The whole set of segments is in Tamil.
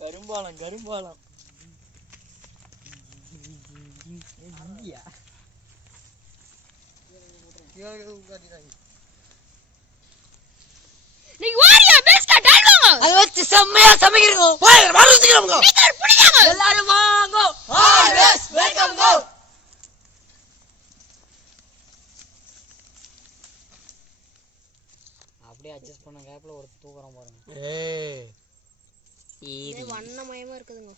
கரும்பாலம் கரும்பாலம் இந்தியா நீங்க ஓரியோ பிஸ்கட் அல்வாங்க அத வச்சு செம்மையா சமைக்கிறீங்க போய் வரதுக்குறோம் நீங்க புடிங்க எல்லாரும் வாங்க ஆல்வேஸ் வெல்கம் கோ அப்படியே அட்ஜஸ்ட் பண்ண கேப்ல ஒரு தூக்குறோம் பாருங்க ஏய் இது வண்ணமயமா இருக்குதுங்க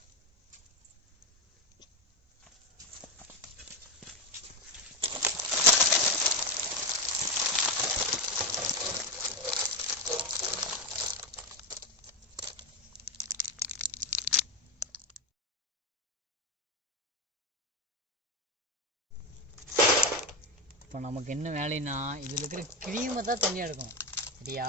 இப்போ நமக்கு என்ன வேலைன்னா இதில் இருக்கிற க்ரீமை தான் தனியாக எடுக்கணும் சரியா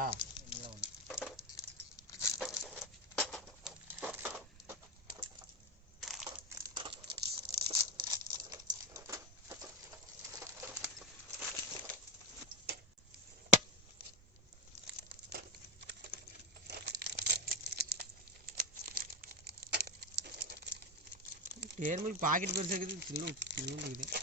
டேர்மல் பாக்கெட் பெருசாக இருக்குது சின்ன இருக்குது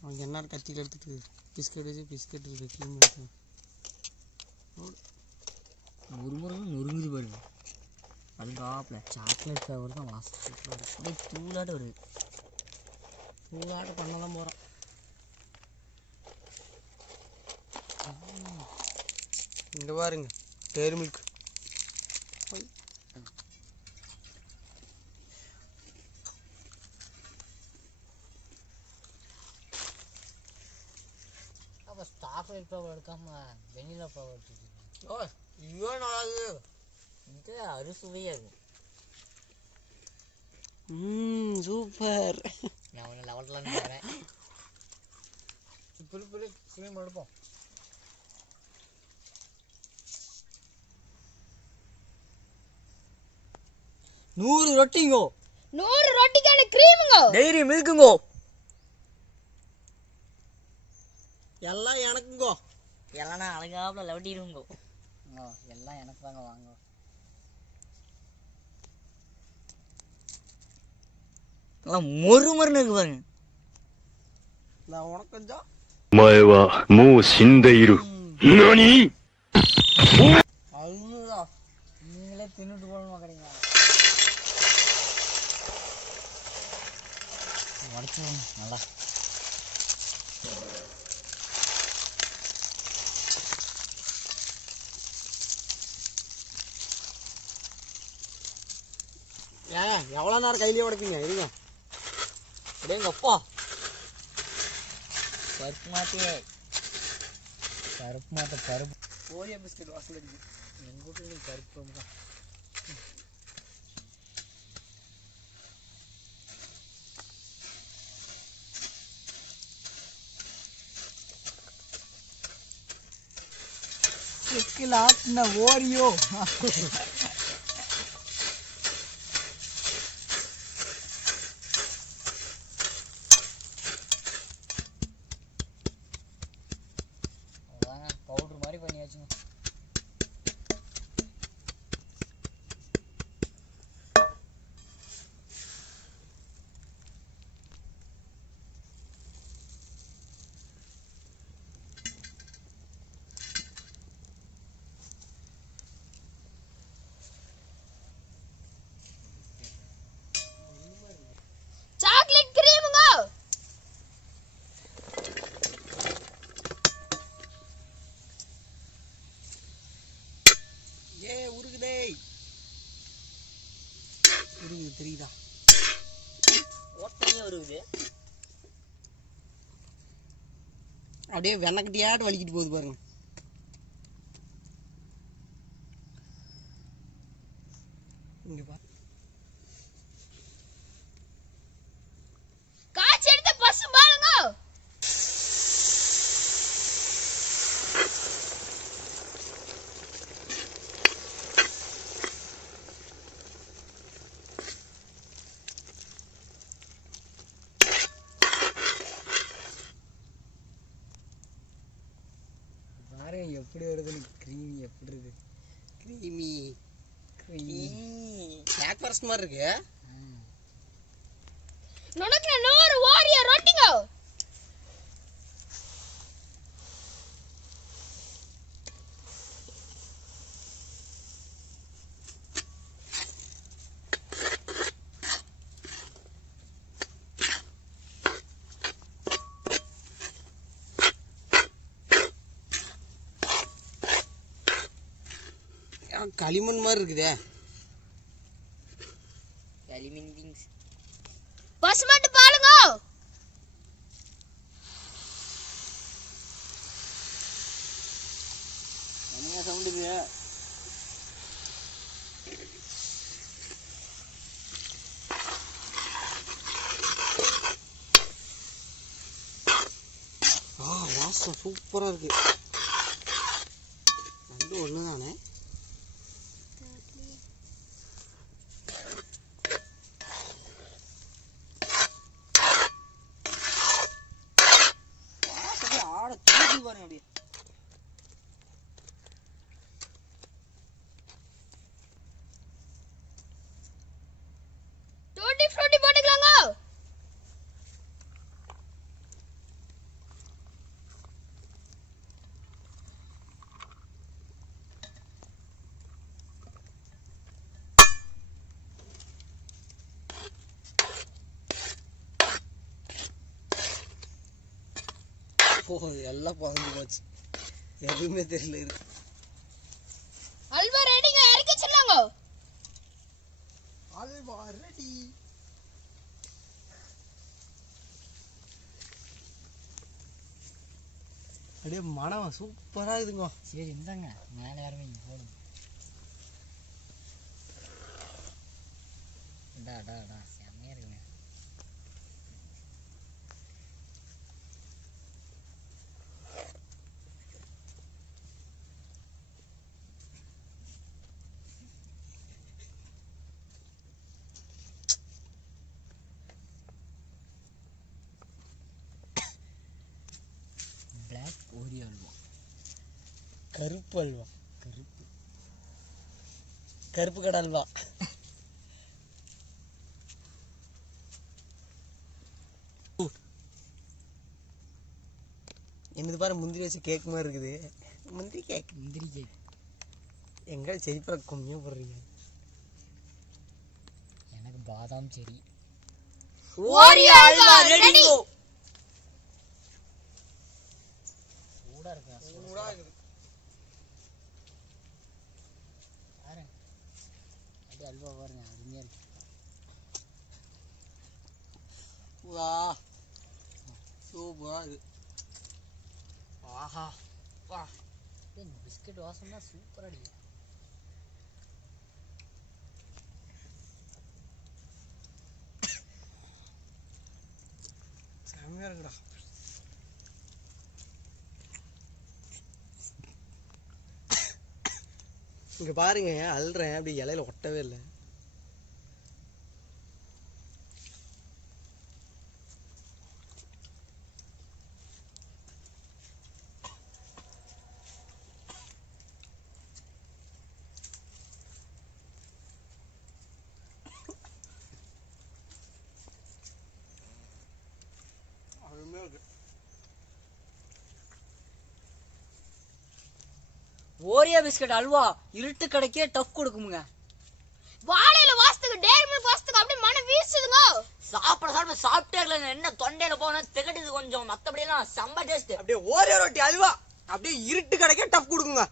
அவங்க என்ன கத்தியில் எடுத்துட்டு பிஸ்கட் வச்சு பிஸ்கட் க்ளீன் எடுத்து நொறுங்குது பாருங்க அதுக்காப்பில் சாக்லேட் ஃப்ளேவர் தான் வாசம் அப்படியே தூளாட்டு வருது தூளாட்டு பண்ண தான் போகிறோம் இங்கே பாருங்க டேரி மில்க் அப்போ சாக்லேட் ஃப்ளேவர் எடுக்காமல் வெனிலா ஃப்ளேவர் எடுத்துருக்கு ஓ ஐயோ நாளாது இது அறுசுவையாக இருக்கும் சூப்பர் நான் ஒன்று லெவல்ல நினைக்கிறேன் புளி க்ரீம் எடுப்போம் நூறு ரொட்டிங்கோ 100 ரொட்டிக்கான க்ரீமுங்க டைரி மில்க்குங்கோ எல்லாம் எனக்குங்கோ எல்லாம் நான் அழகாப்புல லவட்டிடுங்கோ எல்லாம் எனக்கு தாங்க வாங்க எல்லாம் மொறுமொறுன்னு இருக்கு பாருங்க நான் உனக்கு கொஞ்சம் お前はもう死んでいる。何？ அதுதான் நீங்களே தின்னுட்டு போகணும் பார்க்குறீங்க உடச்சிடும் நல்லா ஏன் எவ்வளோ நேரம் கையிலேயே உடைப்பீங்க இருங்க அப்படியே எங்கள் அப்பா பருப்பு மாற்றியே கருப்பு மாற்ற கருப்பு ஓரியோ பிஸ்கட் வாசல் அடிக்கும் எங்கள் வீட்டில் கருப்பு தான் செக்கில் ஆட்டின ஓரியோ பவுட்ரு மாதிரி பண்ணியாச்சுங்க சாக்லேட் க்ரீமுங்க உருகுதே உருகுது தெரியுதா ஓட்டமே வருது அப்படியே வெண்ணக்கட்டியாட்டு வலிக்கிட்டு போகுது பாருங்க இங்க பா காய்ச்சி எடுத்த பசு பாருங்க பாருங்க எப்படி வருதுன்னு. க்ரீமி எப்படி இருக்கு? க்ரீமி பிளாக் ஃபாரஸ்ட் மாதிரி இருக்கு. நுணுக்குன 100 ஓரியோ ரொட்டிங்க. களிமண் மாதிரி இருக்குதே. களிமண் திங்ஸ். பசுமாட்டு பாலுங்க. என்ன சவுண்ட் இது? வாசம் சூப்பரா இருக்கு. ரெண்டு ஒண்ணு தானே. ஆட தூக்கி பாருங்க அப்படியே. டூட்டி ஃப்ரூட்டி போட்டுக்கலாங்க. எல்லாம் பறந்து போச்சு. எதுவுமே தெரியல. இருக்கு அல்வா ரெடிங்க. இறக்கி சொல்லாங்க. அல்வா ரெடி. அப்படியே மனம் சூப்பரா இருக்குங்க. சரி இந்தாங்க மேலே யாருமே போடுங்க. டா செம்மையா இருக்குங்க. Black Oreo halwa. கருப்பு அல்வா. கருப்பு கடை அல்வா. என்னது பாரு, முந்திரி வச்சு கேக் மாதிரி இருக்குது. முந்திரி கேக். எங்க செழிப்பா கம்மியா போடுறீங்க. எனக்கு பாதாம் செடி. Oreo halwa ready. சூடா இருக்கு. பாருங்க அப்படியே அல்வா பாருங்க, அருமையா இருக்கு. வா சூப்பரா இருக்கு. ஆஹா வா. பிஸ்கட் வாசம் தான் சூப்பரா அடிக்கும். செம்மையா இருக்குடா. இங்க பாருங்க, அல்றேன் அப்படி இலையில ஒட்டவே இல்லை. ஓரியோ பிஸ்கட் அல்வா இருட்டு கடைக்கே டஃப் கொடுக்குமுங்க. வாழையில வாசத்துக்கு டேரி மில்க் வாசத்துக்கு அப்படியே மனம் வீசுதுங்க. சாப்பிட்டே இருக்கல. என்ன தொண்டையில போன திகட்டுது கொஞ்சம். மத்தபடி எல்லாம் செம்ம டேஸ்ட். அப்படியே ஓரியோ ரொட்டி அல்வா அப்படியே இருட்டு கடைக்கே டஃப் கொடுக்குங்க.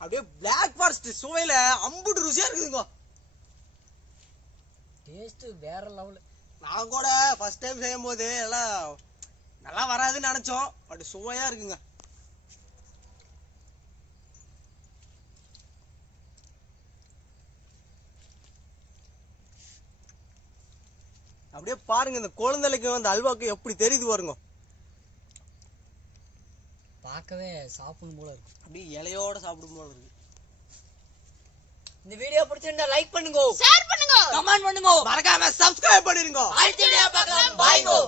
அப்படியே பிளாக் ஃபாரஸ்ட் சுவையில அம்புட்டு ருசியா இருக்குதுங்க. டேஸ்ட் வேற லெவல். நான் கூட ஃபர்ஸ்ட் டைம் செய்யும் போது எல்லாம் நல்லா வராதுன்னு நினைச்சோம். அப்படி சுவையா இருக்குங்க. அப்படியே பாருங்க, இந்த குழந்தைக்கு அந்த அல்வாக்கு எப்படி தெரியுது பாருங்க. பார்க்கவே சாப்பிடும் போல இருக்கு. அப்படியே இலையோட சாப்பிடும் போல இருக்கு. இந்த வீடியோ பிடிச்சிருந்தா லைக் பண்ணுங்க, ஷேர் பண்ணுங்க, கமெண்ட் பண்ணுங்க, மறக்காம சப்ஸ்கிரைப் பண்ணிருங்க. அடுத்த வீடியோ பார்க்கலாம். பை கோ.